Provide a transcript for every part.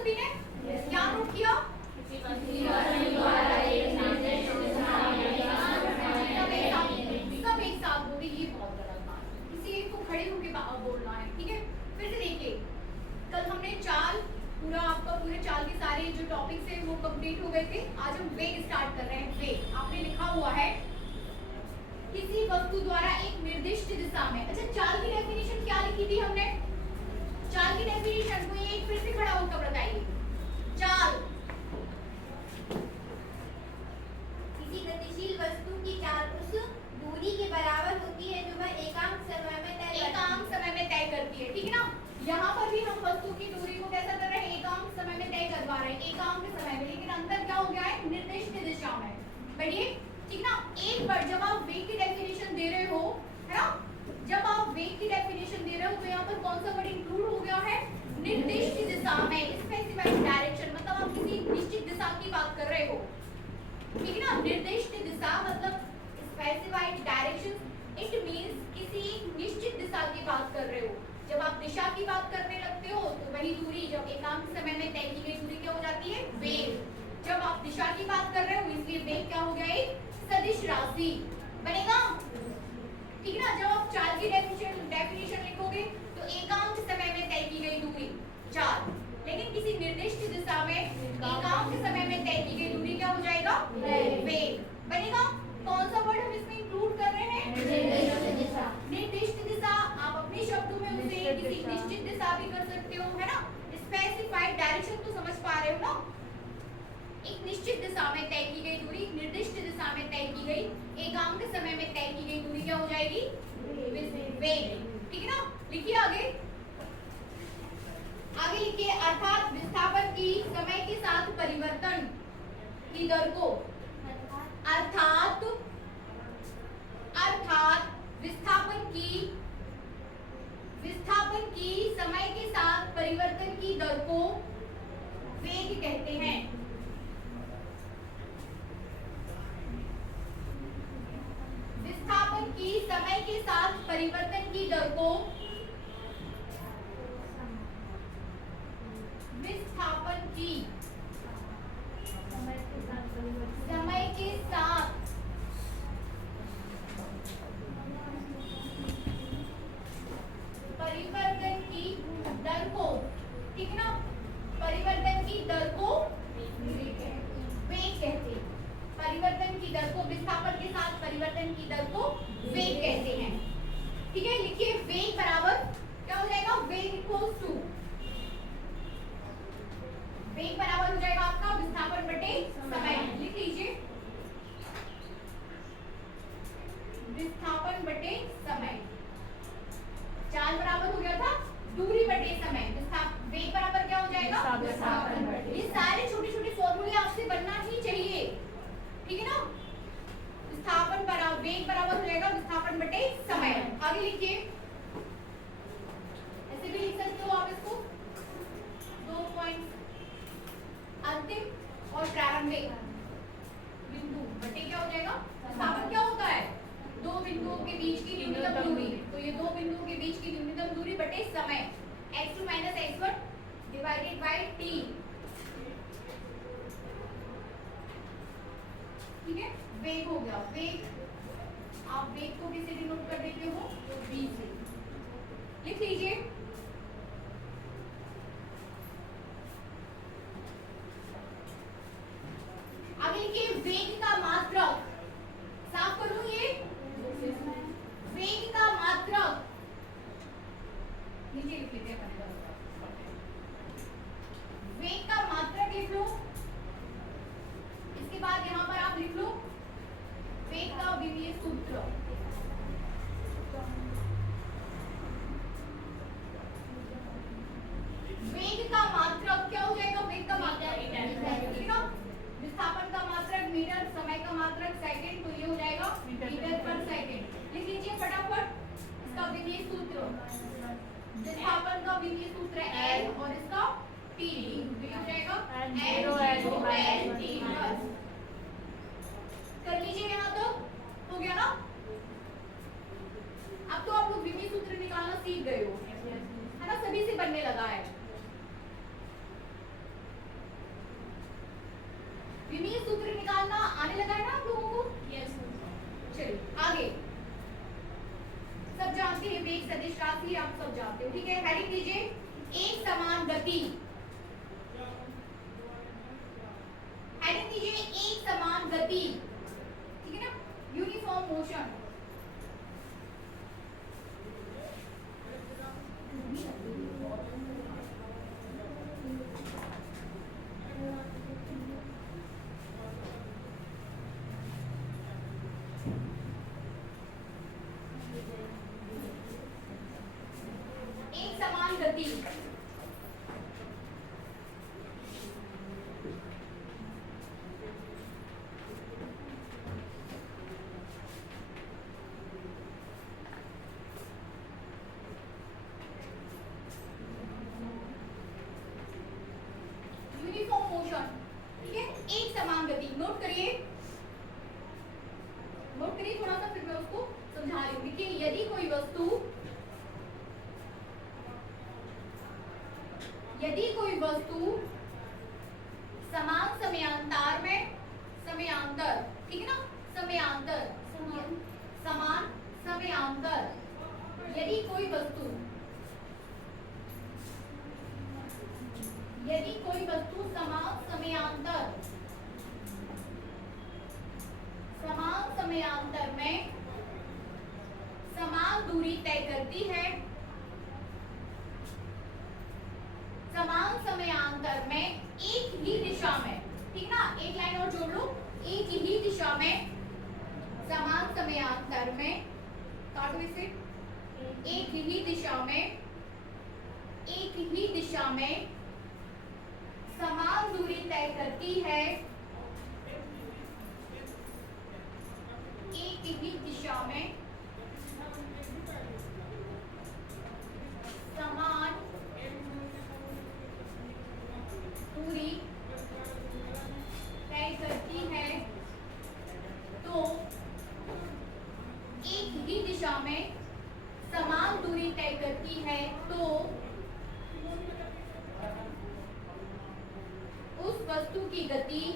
सभी ने? क्या नोट किया? सब एक साथ बोले, ये बहुत गलत बात है, किसी एक को खड़े होकर बोलना है, ठीक है। फिर से देखिए, कल हमने चाल पूरा आपका पूरे चाल के सारे जो टॉपिक्स है वो कंप्लीट हो गए थे। आज हम वेग स्टार्ट कर रहे हैं। वेग आपने लिखा हुआ है किसी वस्तु द्वारा एक निर्दिष्ट दिशा में। अच्छा, चाल की डेफिनेशन क्या लिखी थी हमने? चाल की डेफिनेशन को एक फिर से खड़ा होकर बताइए। चाल किसी गतिशील वस्तु की चाल उस दूरी के बराबर होती है जो वह एकांक समय में तय करती है, ठीक है ना। यहाँ पर भी हम वस्तु की दूरी को कैसा कर रहे हैं? एकांक समय में तय करवा रहे हैं, एकांक समय में, लेकिन अंतर क्या हो गया है? निर्दिष्ट दिशा में। बढ़िए, ठीक ना। एक बार जब आप वेग की डेफिनेशन दे रहे हो, है ना, जब आप वेग की डेफिनेशन दे रहे हो तो यहाँ पर कौन सा वर्ड इंक्लूड हो गया है? निर्दिष्ट दिशा में, स्पेसिफाइड डायरेक्शन। मतलब आप किसी निश्चित दिशा की बात कर रहे हो, ठीक है ना। निर्दिष्ट दिशा मतलब स्पेसिफाइड डायरेक्शन, इट मींस किसी निश्चित दिशा की बात कर रहे हो। जब आप दिशा की बात करने लगते हो तो वही दूरी जब एकांक समय में तय की गई दूरी क्या हो जाती है? वेग। जब आप दिशा की बात कर रहे हो इसलिए वेग क्या हो गया? एक सदिश राशि बनेगा, ठीक है ना। जब आप चाल की डेफिनेशन लिखोगे तो एकांक समय में तय की गई दूरी चाल, लेकिन किसी निर्दिष्ट दिशा में एकांक समय में तय की गई दूरी क्या हो जाएगा? वेग बनेगा। कौन सा वर्ड हम इसमें इंक्लूड कर रहे हैं? निर्दिष्ट दिशा। आप अपने शब्दों में उसे किसी निश्चित दिशा भी कर सकते हो, है ना। स्पेसिफाइड डायरेक्शन तो समझ पा रहे हो ना। एक निश्चित दिशा में तय की गई दूरी, निर्दिष्ट दिशा में तय की गई, एकांक समय में तय की गई दूरी क्या हो जाएगी? वेग, ठीक है ना। लिखिए आगे, आगे लिखिए। अर्थात विस्थापन की समय के साथ परिवर्तन की दर को, अर्थात विस्थापन की समय के साथ परिवर्तन की दर को वेग कहते हैं। विस्थापन की समय के साथ परिवर्तन की दर को विस्थापन की समय के साथ परिवर्तन की दर को, ठीक है ना, परिवर्तन की दर को वेग कहते हैं। परिवर्तन की दर को, विस्थापन के साथ परिवर्तन की दर को वेग कहते हैं, ठीक है। लिखिए, वेग बराबर क्या हो जाएगा? वेग इक्वल्स टू, वेग बराबर हो जाएगा आपका विस्थापन बटे समय। लिख लीजिए, विस्थापन बटे समय। चाल बराबर हो गया था दूरी बटे समय, वेग बराबर क्या हो जाएगा? विस्थापन बटे। ये सारे छोटे छोटे फॉर्मूले आपसे बनना ही चाहिए, ठीक है ना। विस्थापन बराबर, वेग बराबर हो जाएगा विस्थापन बटे समय। आगे लिखिए, ऐसे भी लिख सकते हो आप इसको, 2 पॉइंट अंतिम और प्रारंभिक बिंदु बटे क्या हो जाएगा? विस्थापन क्या होता है? दो बिंदुओं के बीच की न्यूनतम दूरी। तो ये दो बिंदुओं के बीच की न्यूनतम दूरी बटे समय, x2 - x1 divided by t, ठीक है। वेग हो गया। वेग, आप वेग को किसे डिनोट कर देते हो? तो v से। लिख लीजिए, आगे लिखिए, वेग का मात्रक, साफ करूं ये, वेग का मात्रक नीचे लिख लेते हैं, वेग का मात्रक लिख लो। इसके बाद यहां पर आप लिख लो वेग का विमीय सूत्र। वेग का मात्रक क्या हो जाएगा? वेग का मात्रक, ठीक है ना। विस्थापन का मात्रक मीटर, समय का मात्रक सेकंड, तो ये हो जाएगा मीटर पर सेकंड। लिख लीजिए फटाफट इसका विमीय सूत्र। विस्थापन का विमीय सूत्र L और इसका T, ये हो जाएगा L0L T। कर लीजिए, यहाँ तक हो गया ना। अब तो आप लोग विमीय सूत्र निकालना सीख गए हो, है ना, सभी से बनने लगा है। आने लगा है ना आप लोगों को? यस चलिए आगे, सब जानते हैं वेग सदिश राशि, आप सब जानते हो, ठीक है। हेडिंग दीजिए एक समान गति, हेडिंग दीजिए एक समान गति, ठीक है ना, यूनिफॉर्म मोशन। एक समान गति, यूनिफॉर्म मोशन, ठीक है। एक समान गति, नोट करिए, नोट करिए थोड़ा सा, फिर मैं उसको समझा रही हूँ। देखिए यदि कोई वस्तु, यदि कोई वस्तु समान समयांतर में, समयांतर, ठीक है ना, समयांतर, समान समयांतर, यदि कोई वस्तु, यदि कोई वस्तु समान समयांतर, समान समयांतर में समान दूरी तय करती है, समान समयांतर में एक ही दिशा में, ठीक ना, एक लाइन और जोड़ लो, एक ही दिशा में, समान समयांतर में, काटो इसे, एक ही दिशा में, एक ही दिशा में समान दूरी तय करती है, एक ही दिशा में समान दूरी तय करती है, तो एक ही दिशा में समान दूरी तय करती है, तो उस वस्तु की गति,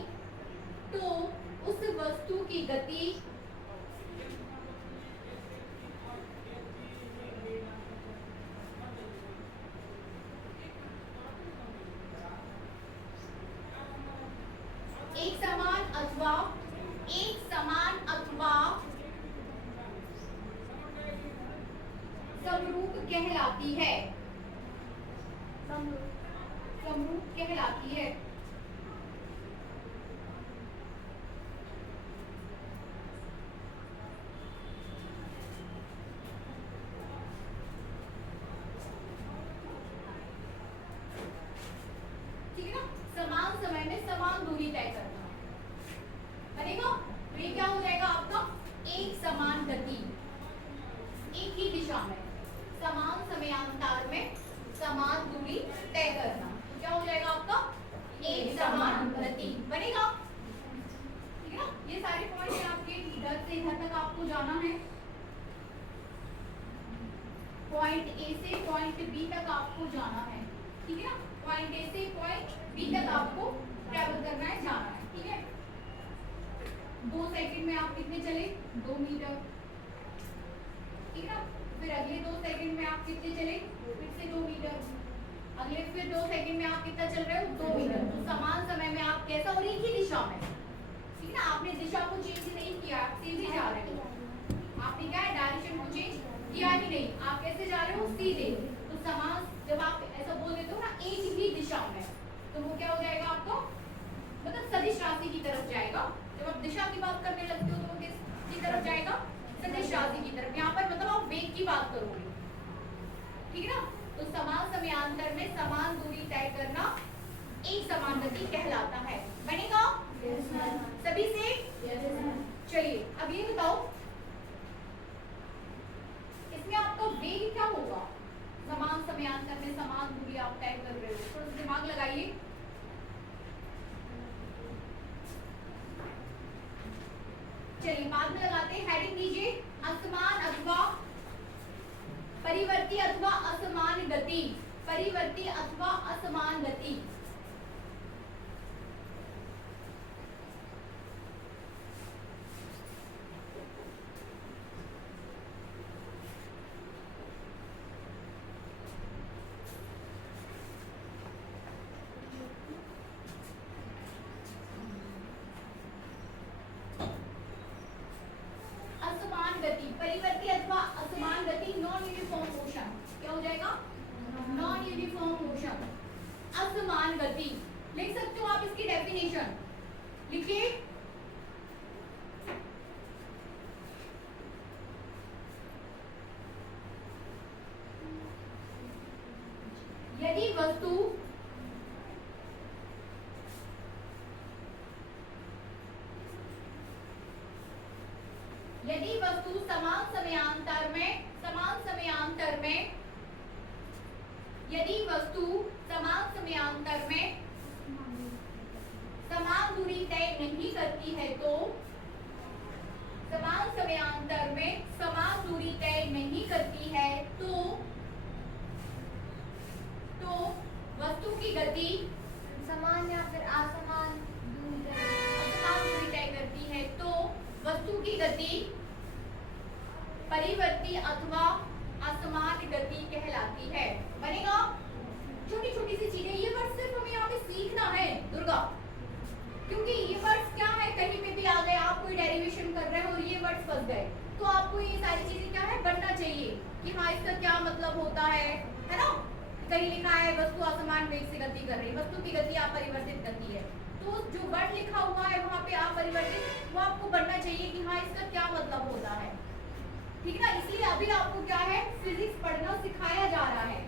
तो उस वस्तु की गति एक समान अथवा, एक समान अथवा समरूप कहलाती है, समरूप कहलाती है। ठीक है ना, समान समय में समान दूरी तय करना बनेगा, तो ये क्या हो जाएगा आपका, एक समान गति, एक ही दिशा में समान समयांतर में समान दूरी तय करना, तो क्या हो जाएगा आपका, एक समान गति बनेगा, ठीक है ना। ये सारे पॉइंट आपके इधर से इधर तक आपको जाना है, पॉइंट ए से पॉइंट बी तक आपको जाना है, ठीक है ना, पॉइंट ए से पॉइंट बी तक आपको ट्रैवल करना है, जाना है, ठीक है। 2 सेकंड में आप कितने चले, 2 मीटर, ठीक है ना। फिर अगले 2 सेकंड में आप कितने चले, फिर से 2 मीटर, अगले फिर 2 सेकंड में आप कितना चल रहे हो, 2 मीटर। तो समान समय में आप कैसा, और एक ही दिशा में, ठीक है ना, आपने दिशा को चेंज नहीं किया, आप सीधे जा रहे हो, आपने क्या है, डायरेक्शन को चेंज किया ही नहीं, आप कैसे जा रहे हो, सीधे। तो समान, जब आप ऐसा बोल देते हो ना, एक ही दिशा में, तो वो क्या हो जाएगा आपको, मतलब सदिश राशि की तरफ जाएगा। जब आप दिशा की बात करने लगते हो तो वो किस तरफ जाएगा, सदिश राशि की तरफ। यहाँ पर मतलब आप वेग की बात करोगे, ठीक है ना। तो समान समयांतर में समान दूरी तय करना एक समान गति कहलाता है, बनेगा सभी से। चलिए अब ये बताओ, इसमें आपका वेग क्या होगा, समान समयांतर में समान दूरी आप तय कर रहे हो, थोड़ा सा दिमाग लगाइए। चलिए बाद में लगाते हैं, हेडिंग दीजिए असमान अथवा परिवर्ती अथवा असमान गति, परिवर्ती अथवा असमान गति। परिवर्ती अथवा असमान गति, नॉन यूनिफॉर्म मोशन। क्या हो जाएगा? नॉन यूनिफॉर्म मोशन, असमान गति। लिख सकते हो आप इसकी डेफिनेशन, लिखिए। यदि वस्तु समान समयांतर में यदि वस्तु समान समयांतर में समान दूरी तय नहीं करती है तो समान समयांतर में समान दूरी तय नहीं करती है तो वस्तु की गति समान या फिर असमान दूरी तय करती है तो वस्तु की गति परिवर्ती अथवा असमान गति कहलाती है। बनेगा? छोटी छोटी सी चीजें, ये वर्ड सिर्फ हमें यहाँ पे सीखना है दुर्गा, क्योंकि ये वर्ड्स क्या है, कहीं पे भी आ गए, आप कोई डेरिवेशन कर रहे हो और ये वर्ड्स फंस गए, तो आपको ये सारी चीजें क्या है, बनना चाहिए कि हाँ इसका क्या मतलब होता है ना। कहीं लिखा है वस्तु असमान वेग से गति कर रही है, वस्तु की गति अपरिवर्तित गति है, तो जो वर्ड लिखा हुआ है वहाँ पे अपरिवर्तित, वो आपको बनना चाहिए कि हाँ इसका क्या मतलब होता है, ठीक है ना। इसलिए अभी आपको क्या है, फिजिक्स पढ़ना सिखाया जा रहा है,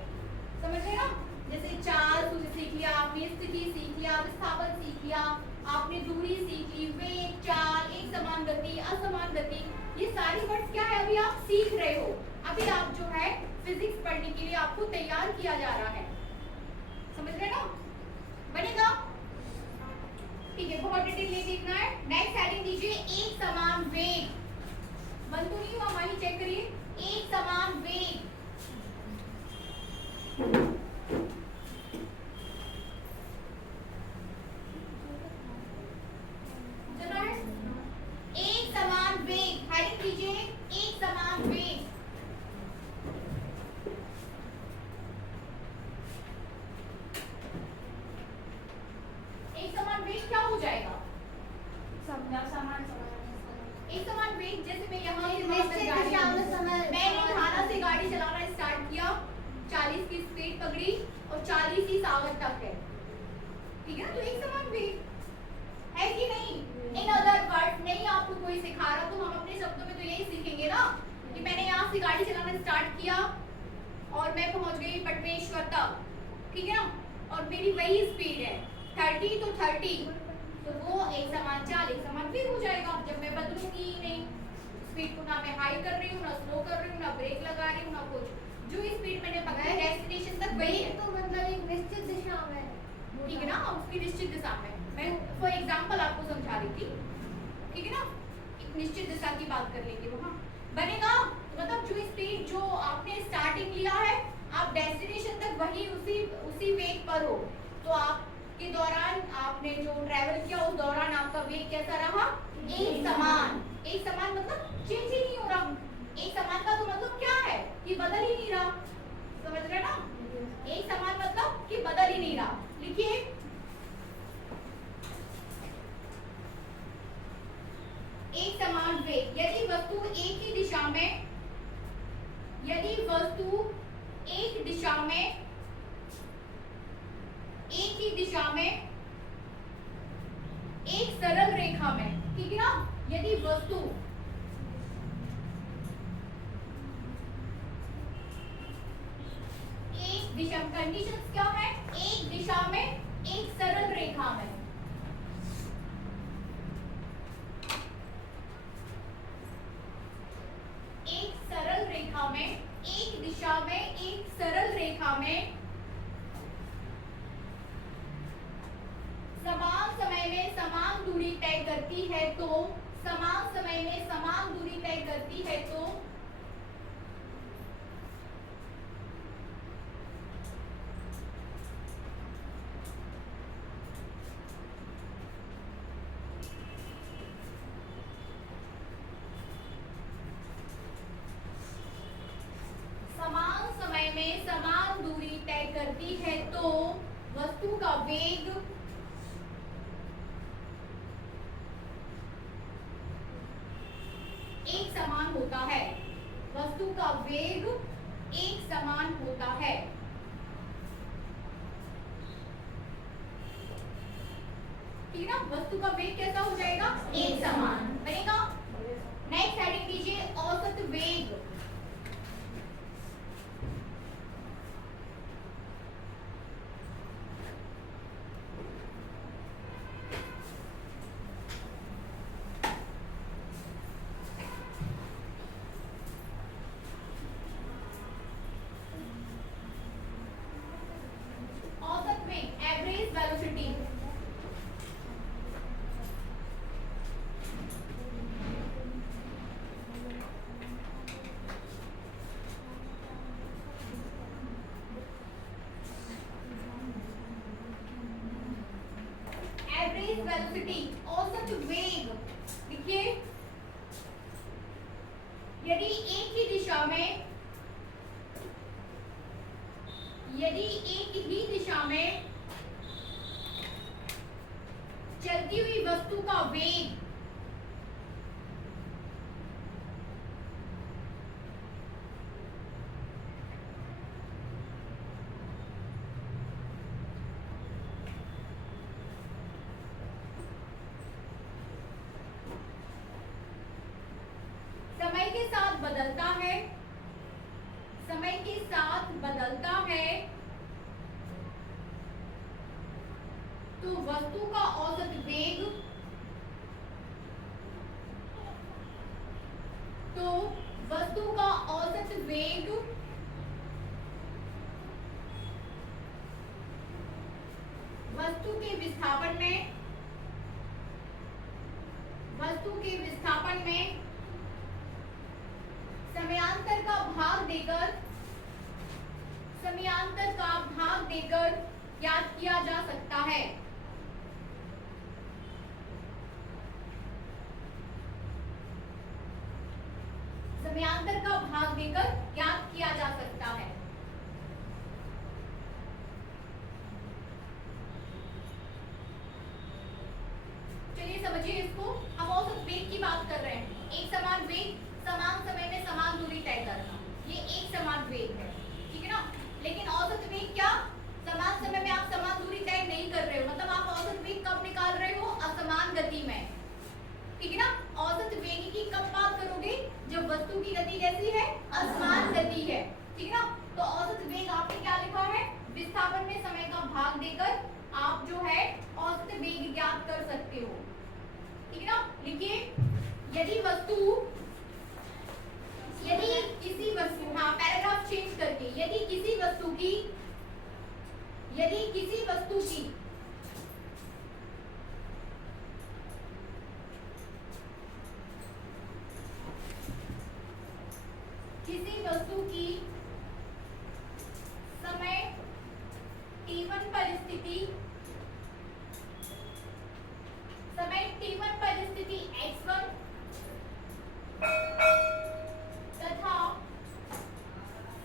समझ रहे ना। जैसे चाल सीख लिया आपने, स्थिति सीख लिया, विस्थापन सीख लिया आपने, दूरी सीख ली, वेग, चाल, एक समान गति, असमान गति, ये सारी वर्ड्स क्या है अभी आप सीख रहे हो। अभी आप जो है फिजिक्स पढ़ने के लिए आपको तैयार किया जा रहा है, समझ रहे ना। बनेगा? ठीक है, बहुत डिटेल देखना है। नेक्स्ट हेडिंग दीजिए, एक समान वेग। बंद तो नहीं हुआ, वहीं चेक करिए। एक समान वेग, चल रहा है। एक समान वेग, हेडिंग दीजिए, एक समान वेग। एक समान वेग क्या हो जाएगा? एक समान वेग, जैसे मैं यहाँ से मैंने थाना से गाड़ी चलाना स्टार्ट किया, 40 की स्पीड पकड़ी और 40 ही सावर तक है, ठीक है ना। तो एक समान वेग है कि नहीं। इन अदर वर्ड नहीं आपको कोई सिखा रहा, तो हम अपने शब्दों में तो यही सीखेंगे ना कि मैंने यहाँ से गाड़ी चलाना स्टार्ट किया और मैं पहुँच गई पटनेश्वर तक, ठीक है ना, और मेरी वही स्पीड है 30 तो 30, तो वो एक समान चाल, एक समान वेग हो जाएगा। जब मैं बदलूंगी ही नहीं स्पीड को, ना मैं हाई कर रही हूँ, ना स्लो कर रही हूँ, ना ब्रेक लगा रही हूँ, ना कुछ, जो स्पीड मैंने पकड़ी डेस्टिनेशन तक वही है। तो मतलब एक निश्चित दिशा में, ठीक है ना, उसकी निश्चित दिशा में। मैं फॉर एग्जांपल आपको समझा रही थी, ठीक है ना, एक निश्चित दिशा की बात कर लेंगे वहाँ। बनेगा? मतलब जो स्पीड जो आपने स्टार्टिंग लिया है, आप डेस्टिनेशन तक वही उसी वेग पर हो, तो आप के दौरान आपने जो ट्रैवल किया उस दौरान आपका वेग कैसा रहा? एक समान। एक समान मतलब चेंज ही नहीं हो रहा। एक समान का तो मतलब क्या है कि बदल ही नहीं रहा, समझ रहे ना। एक समान मतलब कि बदल ही नहीं रहा। लिखिए, एक समान वेग, यदि वस्तु एक ही दिशा में, यदि वस्तु एक दिशा में, एक ही दिशा में, एक सरल रेखा में, ठीक है ना, यदि वस्तु एक दिशा, कंडीशंस क्या है, एक दिशा में, एक सरल रेखा में, एक सरल रेखा में, एक दिशा में, एक सरल रेखा में, समान समय में समान दूरी तय करती है तो, समान समय में समान दूरी तय करती है तो समान समय में समान दूरी तय करती है तो वस्तु का वेग एक समान होता है। वस्तु का वेग एक समान होता है। ठीक ना, वस्तु का वेग कैसा हो जाएगा, एक समान बनेगा। नेक्स्ट हेडिंग लीजिए औसत वेग। औसत वेग, एवरेज वेलोसिटी। एवरेज वेलोसिटी, औसत वेग। देखिए यदि एक ही दिशा में, यदि एक ही दिशा में चलती हुई वस्तु का वेग समय के साथ बदलता है, समय के साथ बदलता है, तो वस्तु का औसत वेग, तो वस्तु का औसत वेग वस्तु के विस्थापन में, वस्तु के विस्थापन में समयांतर का भाग देकर, समयांतर का भाग देकर ज्ञात किया जा सकता है। समयांतर का भाग देकर ज्ञात किया जा सकता है। चलिए समझिए इसको। हम औसत वेग की बात कर रहे हैं। एक समान वेग, समान समय में समान दूरी तय करना, ये एक समान वेग है। ठीक है ना, लेकिन औसत वेग क्या, समान समय में आप समान दूरी तय नहीं कर रहे हो, मतलब आप औसत वेग कब निकाल रहे हो, असमान गति में। ठीक है ना, औसत वेग की कब बात करोगे, जब वस्तु की गति कैसी है, असमान गति है। ठीक है ना, तो औसत वेग आपने क्या लिखा है, विस्थापन में समय का भाग देकर आप जो है औसत वेग ज्ञात कर सकते हो। ठीक है ना, लिखिए यदि वस्तु, यदि किसी वस्तु, हाँ पैराग्राफ चेंज करके, यदि किसी वस्तु की, यदि किसी वस्तु की किसी वस्तु की समय t1 परिस्थिति, समय t1 परिस्थिति x1 तथा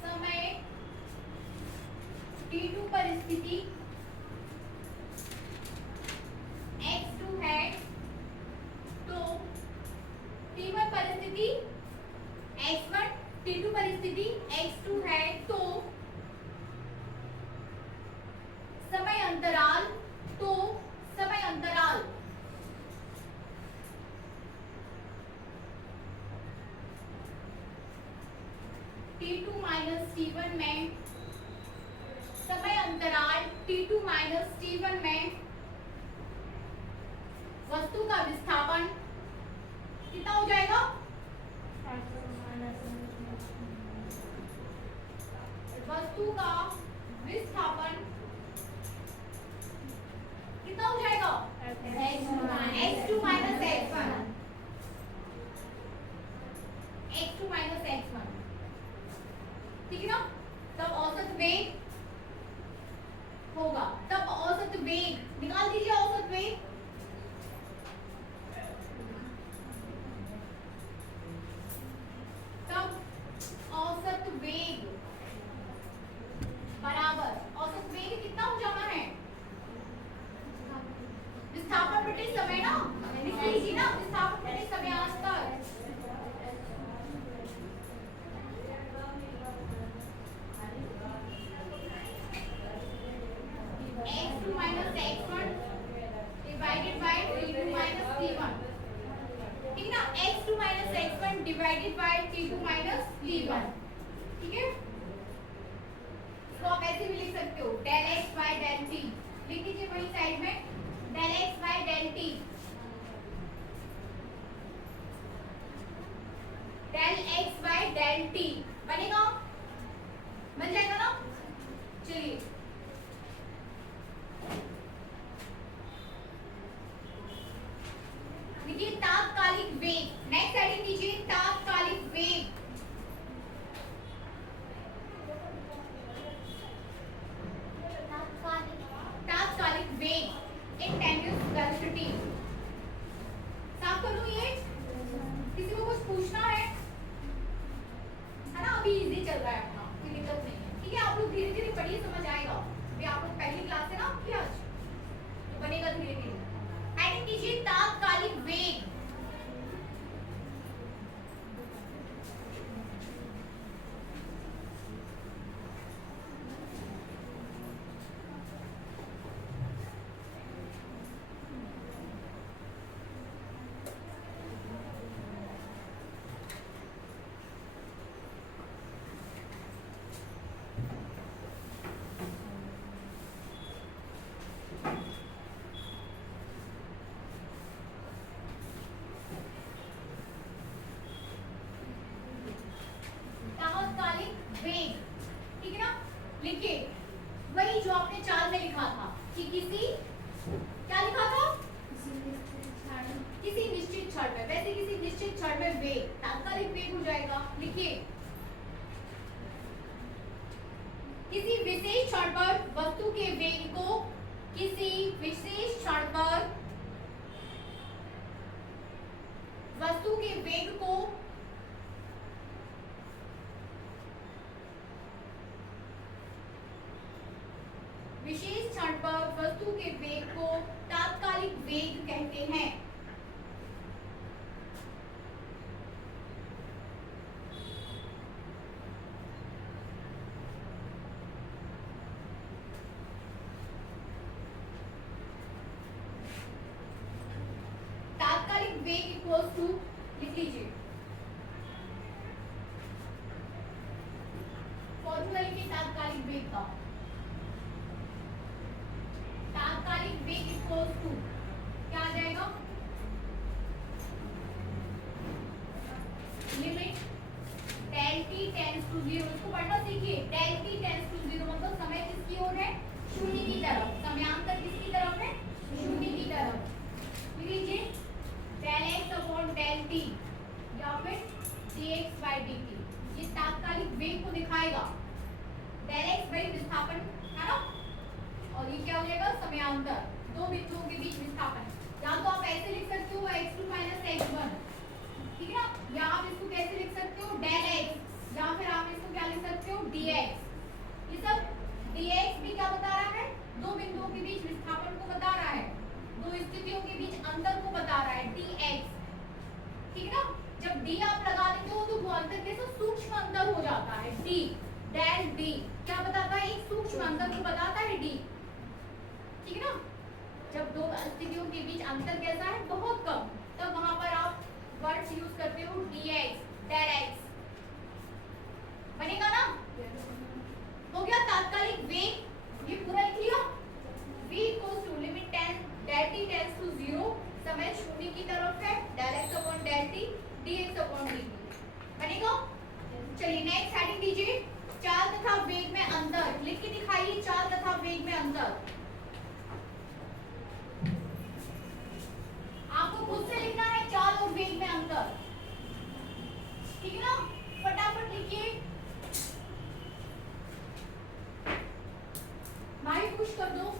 समय t2 परिस्थिति x2 है, तो t1 परिस्थिति x1, t2 परिस्थिति x2 है, तो समय अंतराल, तो समय अंतराल t2 माइनस t1 में, समय अंतराल t2 माइनस t1 में वस्तु का विस्थापन कितना हो जाएगा, वस्तु का विस्थापन कितना हो जाएगा, x2 minus x1, x2 minus x1। ठीक है ना, तब औसत वेग होगा, तब औसत वेग निकाल दीजिए, औसत वेग तब औसत वेग लिख दीजिए वही साइड में, del x by del t, del x by del t बनेगा, बन जाएगा ना। चलिए देखिए तात्कालिक वेग, नेक्स्ट हेडिंग दीजिए तात्कालिक वेग। तात्कालिक वेग, इंटेंसिव वेलोसिटी। साफ कर दूं ये, किसी को कुछ पूछना है ना? अभी इजी चल रहा है अपना, कोई दिक्कत नहीं है, ठीक है। आप लोग धीरे धीरे पढ़िए, समझ आएगा। अभी आप लोग पहली क्लास से ना आपकी आज, तो बनेगा धीरे धीरे। हेडिंग दीजिए तात्कालिक वेग। वेग, ठीक है ना। लिखिए वही जो आपने चाल में लिखा था कि किसी, क्या लिखा था, किसी निश्चित क्षण में, वैसे किसी निश्चित क्षण में वेग तात्कालिक वेग हो जाएगा। लिखिए किसी विशेष क्षण पर वस्तु के वेग को, किसी विशेष क्षण पर वस्तु के वेग को विशेष क्षण पर वस्तु के वेग को तात्कालिक वेग कहते हैं। तात्कालिक वेग इक्वल्स टू, लिख लीजिए फॉर्मूला, लिखिए तात्कालिक वेग का। तात्कालिक वेग इक्वल्स टू क्या आ जाएगा, limit del t tends to 0। इसको पढ़ना सीखिए, डेल टी टेंड्स टू 0 मतलब समय किसकी ओर है, शून्य की तरफ। समयांतर किसकी तरफ है, शून्य की तरफ। लिख लीजिए del x upon del t या फिर dx by dt, ये तात्कालिक वेग को दिखाएगा। डेल एक्स भाई विस्थापन है ना, और ये क्या हो जाएगा, समयांतर, दो बिंदुओं के बीच विस्थापन। या तो आप ऐसे लिख सकते हो x2 माइनस x1, ठीक है ना, या आप इसको कैसे लिख सकते हो डेल x, या फिर आप इसको क्या लिख सकते हो dx। ये सब dx भी क्या बता रहा है, दो बिंदुओं के बीच विस्थापन को बता रहा है, दो स्थितियों के बीच अंतर को बता रहा है dx, ठीक है ना। जब d आप लगा देते हो तो वो अंतर कैसे सूक्ष्म अंतर हो जाता है, d डेल d क्या बताता है, एक सूक्ष्म अंतर को बताता है d, ठीक है ना। जब दो स्थितियों के बीच अंतर कैसा है, बहुत कम, तब वहां पर आप वर्ड्स यूज करते हो dx, डेल x, बनेगा ना। हो गया तात्कालिक वेग, ये पूरा लिख लिया। v equals to limit del t tends to 0, समय शून्य की तरफ है, del x upon del t dx upon dt बनेगा। चलिए नेक्स्ट हेडिंग दीजिए चाल तथा वेग में अंतर। लिख के दिखाइए चाल तथा वेग में अंतर। आपको खुद से लिखना है चाल और वेग में अंतर, ठीक है ना। फटाफट लिखिए, भाई पुश कर दो।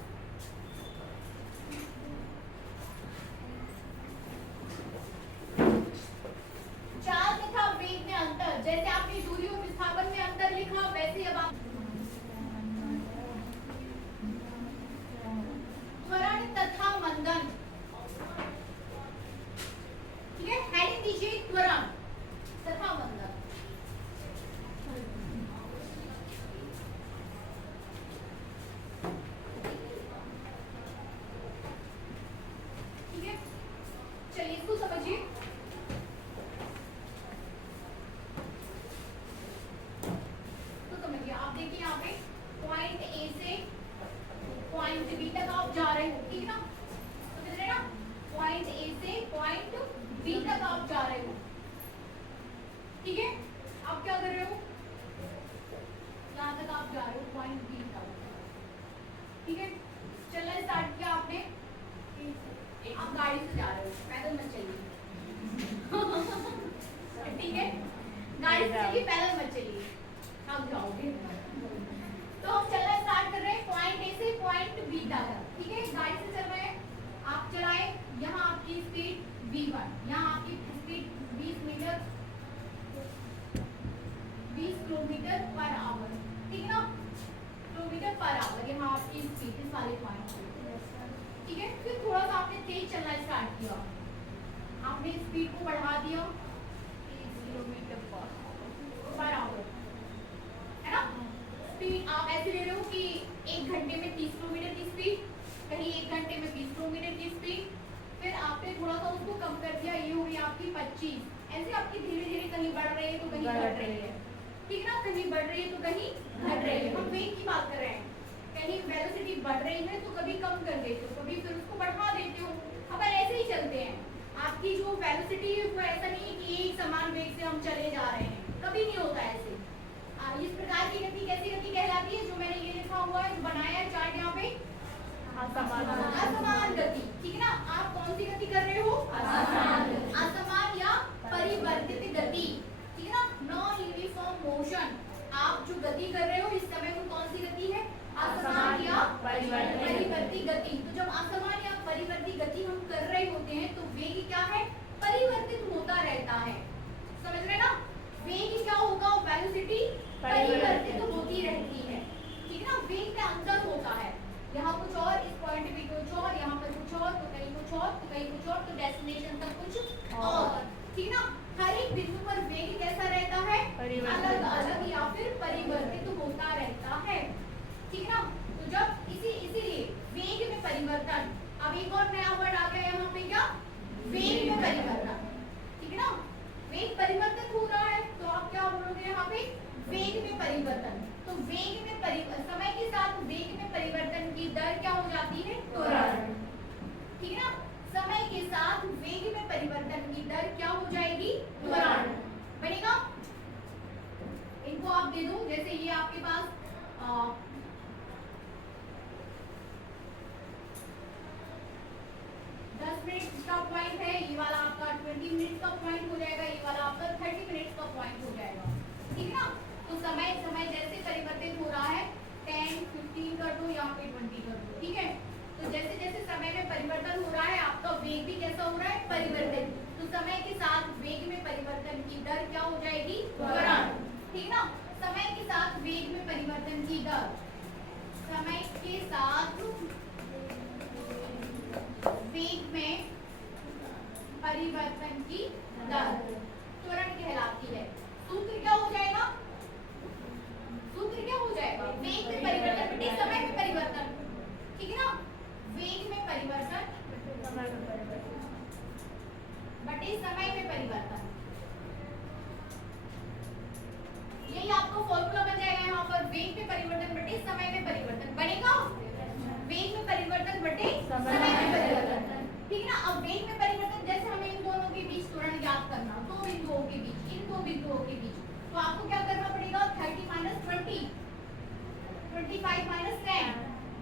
चाल तथा वेग में अंतर, जैसे आपने दूरी और विस्थापन में अंतर लिखा, वैसे अब आप त्वरण तथा मंदन, ठीक है, हेडिंग दीजिए त्वरण तथा मंदन। वाले पॉइंट पे, ठीक है। फिर थोड़ा सा आपने तेज चलना स्टार्ट किया, आपने स्पीड को बढ़ा दिया 30 किलोमीटर पर आवर, है ना। स्पीड आप ऐसे ले रहे हो कि 1 घंटे में 30 किलोमीटर की स्पीड, कहीं 1 घंटे में 20 किलोमीटर की स्पीड, फिर आपने थोड़ा सा उसको कम कर दिया, ये हो गई आपकी 25। ऐसे आपकी धीरे धीरे कहीं बढ़ रही है तो कहीं घट रही है, ठीक ना, कहीं बढ़ रही है तो कहीं घट रही है। हम वेग की बात कर रहे हैं, कहीं वेलोसिटी बढ़ रही है तो कभी कम कर देते हो, कभी फिर उसको बढ़ा देते हो, अपन ऐसे ही चलते हैं। आपकी जो वेलोसिटी है वो ऐसा नहीं है कि एक समान वेग से हम चले जा रहे हैं, कभी नहीं होता ऐसे। इस प्रकार की गति कैसी गति कहलाती है, जो मैंने ये लिखा हुआ है, जो बनाया है चार्ट यहाँ पे, असमान गति, ठीक है ना। आप कौन सी गति कर रहे हो, असमान या परिवर्तित गति, ठीक है ना, नॉन यूनिफॉर्म मोशन। आप जो गति कर रहे हो इस समय वो कौन सी गति है, असमान या परिवर्तित गति। तो जब असमान या परिवर्तित गति हम कर रहे होते हैं तो वेग क्या है, परिवर्तित होता रहता है, समझ रहे ना। वेग क्या होगा, वेलोसिटी परिवर्तित होती रहती है, ठीक है ना। वेग में अंतर होता है, यहाँ कुछ और, इस पॉइंट पे कुछ और, यहाँ पर कुछ और, तो कहीं कुछ और, तो कहीं कुछ और, तो डेस्टिनेशन तक कुछ और, ठीक ना। हर एक बिंदु पर वेग कैसा रहता है, अलग अलग या फिर परिवर्तित होता रहता है, ठीक ना। तो जब इसीलिए वेग में परिवर्तन, अब एक और नया वर्ड आ गया यहाँ पे, क्या, वेग में परिवर्तन, ठीक है ना। वेग परिवर्तित हो रहा है तो आप क्या बोलोगे यहाँ पे, वेग में परिवर्तन। तो वेग में समय के साथ वेग में परिवर्तन की दर क्या हो जाती है, त्वरण, ठीक है ना। समय के साथ वेग में परिवर्तन की दर क्या हो जाएगी, त्वरण बनेगा। इनको आप दे दो, जैसे ये आपके पास 10 मिनट का पॉइंट है, ये वाला आपका 20 मिनट का पॉइंट हो जाएगा, ये वाला आपका 30 मिनट का पॉइंट हो जाएगा, ठीक है ना। तो समय जैसे परिवर्तित हो रहा है, 10, 15 कर दो, यहाँ पे 20 कर दो, ठीक है। तो जैसे जैसे समय में परिवर्तन हो रहा है आपका वेग भी कैसा हो रहा है, परिवर्तित। तो समय के साथ वेग में परिवर्तन की दर क्या हो जाएगी, त्वरण, ठीक ना। समय के साथ वेग में परिवर्तन की दर, समय के साथ वेग में परिवर्तन की दर त्वरण कहलाती है। सूत्र क्या हो जाएगा, सूत्र क्या हो जाएगा, वेग में परिवर्तन बटे समय में परिवर्तन, ठीक है ना। वेग में परिवर्तन बटे समय में परिवर्तन, यही आपको फॉर्मूला बन जाएगा यहाँ पर। वेग में परिवर्तन बटे समय में परिवर्तन बनेगा, वेग में परिवर्तन बटे समय में परिवर्तन, ठीक है ना। अब वेग में परिवर्तन, जैसे हमें इन दोनों के बीच त्वरण ज्ञात करना, दो बिंदुओं के बीच, इन दो बिंदुओं के बीच, तो आपको क्या करना पड़ेगा, 30 - 20, 25 - 10,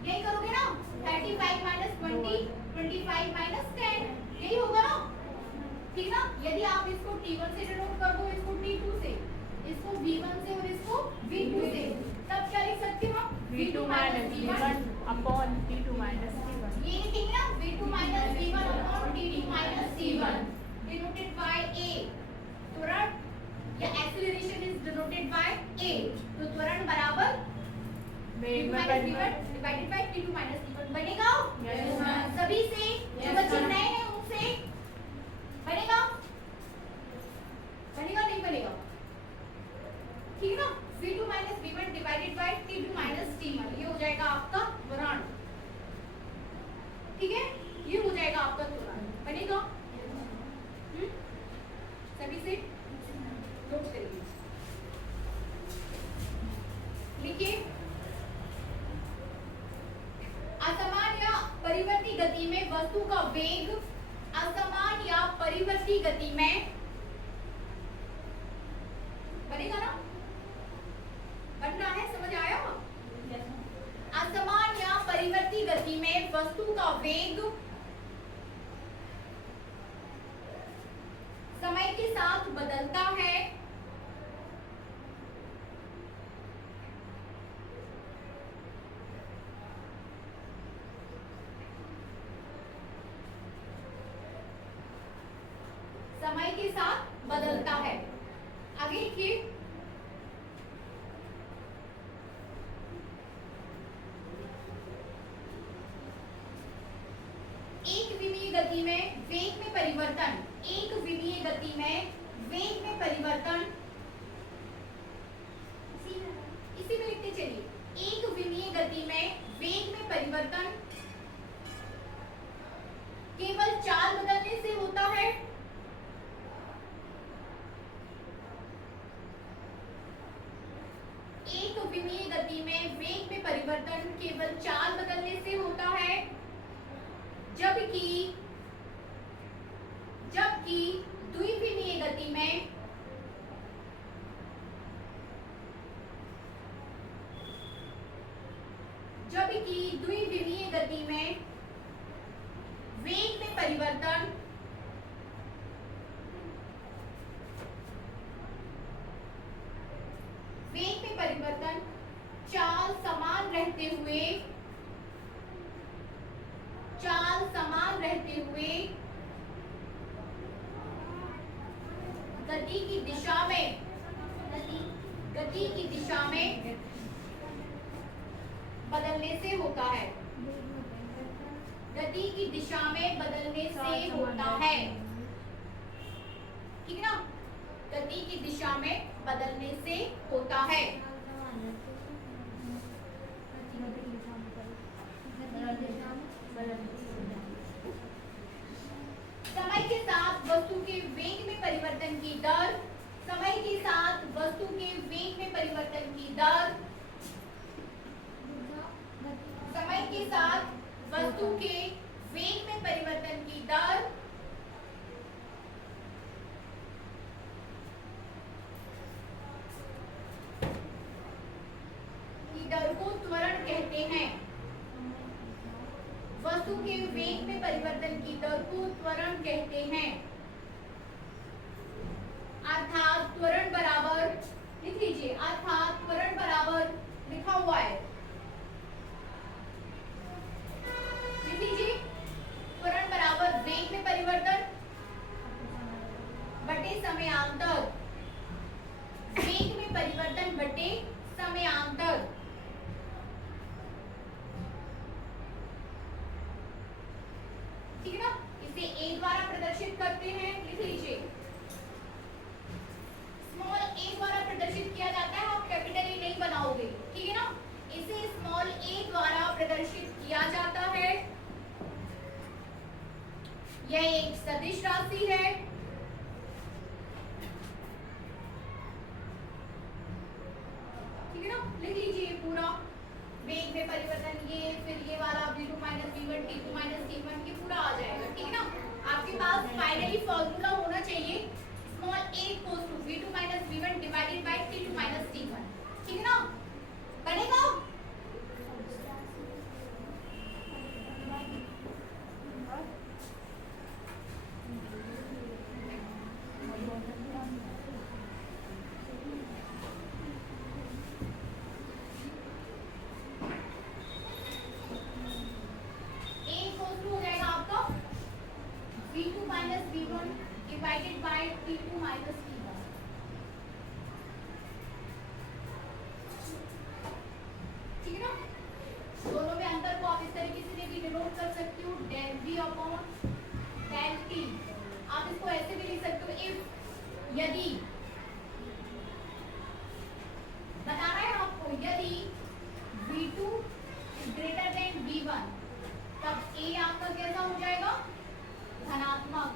यही करोगे ना। 35 - 20, 25 - 10, यही होगा ना, ठीक ना। यदि आप इसको T1 से डिनोट कर दो, इसको T2 से, इसको V1 से और इसको V2 से, तब क्या लिख सकते हो हम, V2 - V1 upon T2 - T1, ये लिखेंगे ना, V2 - V1 upon T2 - T1, denoted by A। त्वरण या acceleration is denoted by A, तो त्वरण बराबर वेग में V1 परिवर्तन डिवाइडेड बाय T2 - T1 बनेगा। Yes, ma'am. सभी से, जो बच्चे नए हैं उनसे बनेगा, बनेगा नहीं बनेगा, ठीक है ना। V2 - V1 divided by T2 - T1, ये हो जाएगा आपका त्वरण, ठीक है, ये हो जाएगा आपका त्वरण, बनेगा। सभी से नोट करिए, लिखिए। असमान या परिवर्ती गति में वस्तु का वेग असमान या परिवर्ती गति में बनेगा ना, बनना है, समझ आया। असमान या परिवर्ती गति में वस्तु का वेग समय के साथ बदलता है, समय के साथ बदलता है। आगे लिखिए, गति में वेग में परिवर्तन, एक विमीय गति में वेग में परिवर्तन, इसी में लिखते चलिए, एक विमीय गति में वेग में परिवर्तन केवल चाल बदलने से होता है। एक विमीय गति में वेग में परिवर्तन केवल चाल बदलने से होता है, जबकि द्विविमीय गति में वेग में परिवर्तन चाल समान रहते हुए गति की दिशा में बदलने से होता है। गति की दिशा में बदलने से होता है, ठीक है ना? गति की दिशा में बदलने से होता है। समय के साथ वस्तु के वेग में परिवर्तन की दर, समय के साथ वस्तु के वेग में परिवर्तन की दर, समय के साथ वस्तु के वेग में परिवर्तन की दर को त्वरण कहते हैं। वस्तु के वेग में परिवर्तन की दर को त्वरण कहते हैं। अर्थात त्वरण बराबर, लिख लीजिए, अर्थात त्वरण बराबर लिखा हुआ है, लिख लीजिए, त्वरण बराबर वेग में परिवर्तन बटे समयांतर, वेग में परिवर्तन बटे समयांतर। ठीक है ना? इसे ए द्वारा प्रदर्शित करते हैं, लिख लीजिए, स्मॉल ए द्वारा प्रदर्शित किया जाता है, आप कैपिटल ए नहीं बनाओगे, ठीक है ना? इसे स्मॉल ए द्वारा प्रदर्शित किया जाता है। यह एक सदिश राशि है, ठीक है ना? लिख लीजिए पूरा, वेग में परिवर्तन ये, फिर ये वाला v2 minus v1 t2 minus t1, ये पूरा आ जाएगा, ठीक है ना? आपके पास फाइनली फॉर्मूला होना चाहिए small a equals to v2 minus v1 divided by t2 minus t1, ठीक है ना? बनेगा? v2 minus v1 divided by t2 minus t1, ठीक है ना? दोनों में अंतर को आप इस तरीके से भी डिनोट कर सकते हो, del v upon del t। आप इसको ऐसे भी लिख सकते हो, इफ, यदि, बताना है आपको, यदि v2 ग्रेटर देन v1 तब a आपका कैसा हो जाएगा? धनात्मक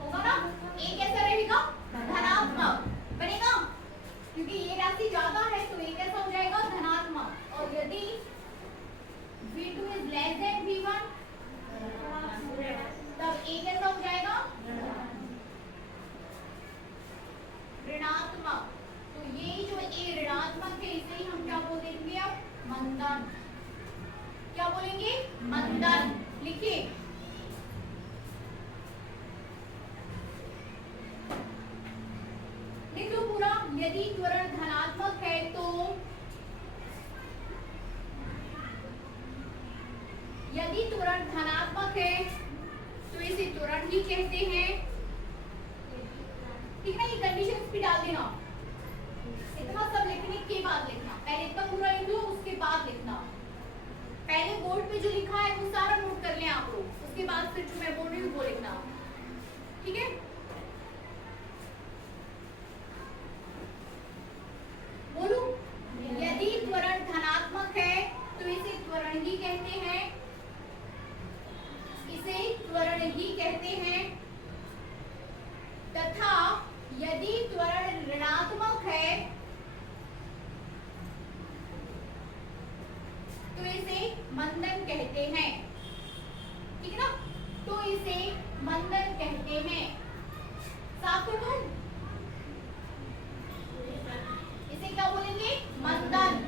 होगा ना? ए कैसा रहेगा? धनात्मक बनेगा, क्योंकि ये राशि ज्यादा है तो ए कैसा हो जाएगा? धनात्मक। और यदि v2 is less than v1 तब ए कैसा हो जाएगा? ऋणात्मक। तो ये जो ए ऋणात्मक है इसे ही हम क्या बोलेंगे? अब मंदन। क्या बोलेंगे? मंदन। लिखिए, लिख लो पूरा। यदि त्वरण धनात्मक है तो, यदि त्वरण धनात्मक है तो इसे त्वरण ही कहते हैं, ठीक है? ये कंडीशंस भी डाल देना, इतना सब लिखने के बाद लिखना, पहले इतना पूरा लिख लो उसके बाद लिखना। पहले बोर्ड पे जो लिखा है वो सारा नोट कर उसके बाद फिर जो मैं बोल रही हूँ वो लिखना, ठीक है। बोलू, यदि त्वरण धनात्मक है तो इसे त्वरण ही कहते हैं, इसे त्वरण ही कहते हैं, तथा यदि त्वरण ऋणात्मक है तो इसे मंदन कहते हैं, ठीक है ना। तो इसे मंदन कहते हैं। साफ कर दूं? इसे क्या बोलेंगे? मंदन।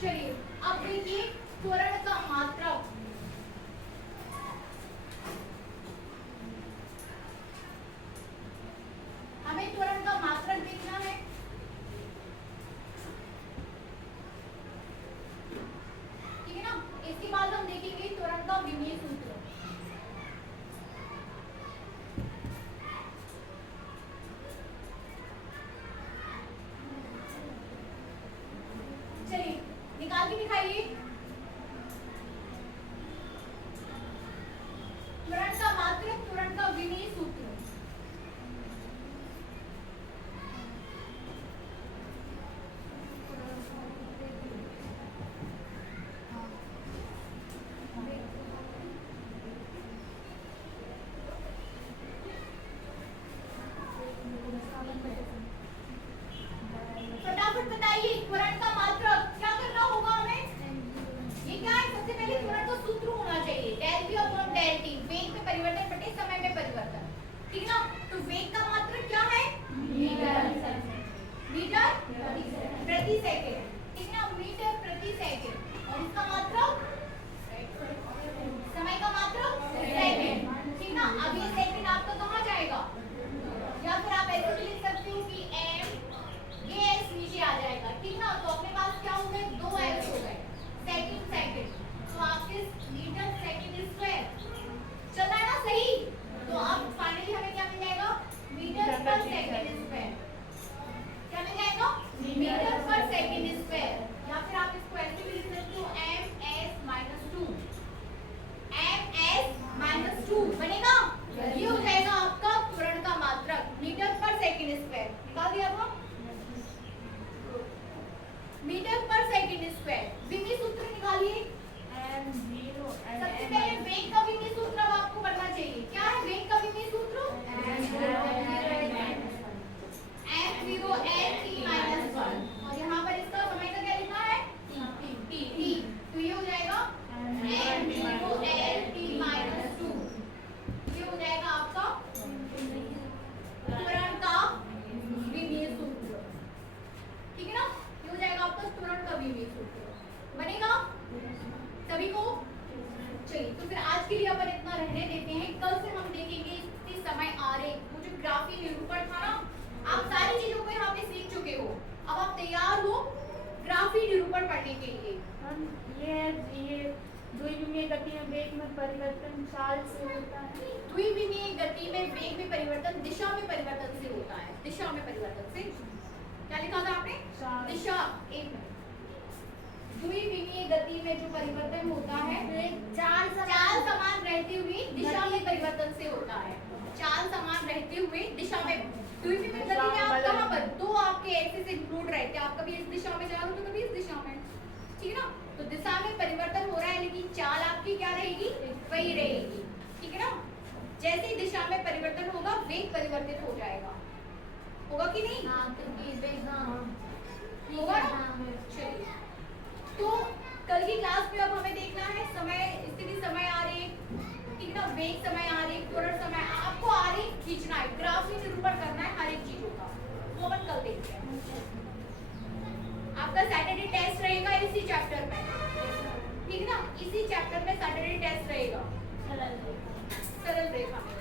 चलिए अब देखिए त्वरण का मात्रक। हमें त्वरण का मात्रक देखना है, ठीक है ना। इसके बाद हम देखेंगे त्वरण का विमीय सूत्र। चलिए निकाल के दिखाइए। त्वरण का मात्रक, त्वरण का विमीय सूत्र। फटाफट बताइए त्वरण का मात्रक क्या करना होगा हमें? ये क्या है? सबसे पहले त्वरण का सूत्र होना चाहिए, del v upon del t, वेग में परिवर्तन बटे समय में परिवर्तन, ठीक है ना। तो वेग का मात्रक क्या है? मीटर प्रति सेकंड, ठीक है ना, मीटर प्रति सेकंड। और इसका मात्रक समय का मात्रक सेकंड, ठीक ना। अब ये सेकंड आपका कहाँ जाएगा? या फिर आप ऐसे भी लिख सकते हो कि m ये s नीचे आ जाएगा, ठीक ना। तो अपने पास क्या हो गए? दो s हो गए, सेकंड सेकंड। तो आपके मीटर सेकंड स्क्वायर चल रहा है ना सही। तो अब फाइनली हमें क्या मिल जाएगा? मीटर पर सेकंड स्क्वायर। क्या मिल जाएगा? मीटर पर सेकंड स्क्वायर। या फिर आप इसको ऐसे भी लिख सकते हो ms-2, ms-2 बनेगा। ये हो जाएगा आपका त्वरण का मात्रक, मीटर पर सेकंड स्क्वायर। निकाल दिया था मीटर पर सेकंड स्क्वायर। विमीय सूत्र निकालिए। सबसे पहले वेग का विमीय सूत्र अब आपको पढ़ना चाहिए। क्या है वेग का विमीय सूत्र? m0 l t - 1। और यहाँ पर इसका समय का क्या लिखा है? t। तो ये हो जाएगा m0 l t - 2। ये हो जाएगा आपका त्वरण का विमीय सूत्र, ठीक है ना। ये हो जाएगा आपका त्वरण का विमीय सूत्र। बनेगा सभी को? चलिए तो फिर आज के लिए अपन इतना रहने देते हैं। कल से हम देखेंगे स्थिति समय आरेख, वो जो ग्राफी निरूपण था ना। आप सारी चीजों को यहाँ पे सीख चुके हो, अब आप तैयार हो ग्राफी निरूपण पढ़ने के लिए। ये द्विविमीय गति में वेग में परिवर्तन चाल से होता है। द्विविमीय गति में वेग में परिवर्तन दिशा में परिवर्तन से होता है। दिशा में परिवर्तन से क्या लिखा था आपने? दिशा। एक मिनट, द्विविमीय गति में जो परिवर्तन होता है चाल समान रहते हुए दिशा में परिवर्तन से होता है। चाल समान रहते हुए दिशा में। द्विविमीय गति में आप कहाँ पर? दो आपके एक्सिस इंक्लूड रहते हैं, आप कभी इस दिशा में जा रहे हो तो कभी इस दिशा में, ठीक है ना। तो दिशा में परिवर्तन हो रहा है लेकिन चाल आपकी क्या रहेगी? वही रहेगी, ठीक है ना। जैसे ही दिशा में परिवर्तन होगा वेग परिवर्तित हो जाएगा, होगा कि नहीं? होगा ना। चलिए तो कल की क्लास में अब हमें देखना है समय स्थिति समय आरेख, ठीक है ना, वेग समय आरेख, त्वरण समय। आपको आरेख खींचना है, ग्राफी निरूपण करना है हर एक चीजों का, वो अपन कल देखते हैं। आपका सैटरडे टेस्ट रहेगा इसी चैप्टर में, ठीक है ना। इसी चैप्टर में सैटरडे टेस्ट रहेगा, सरल रेखा में।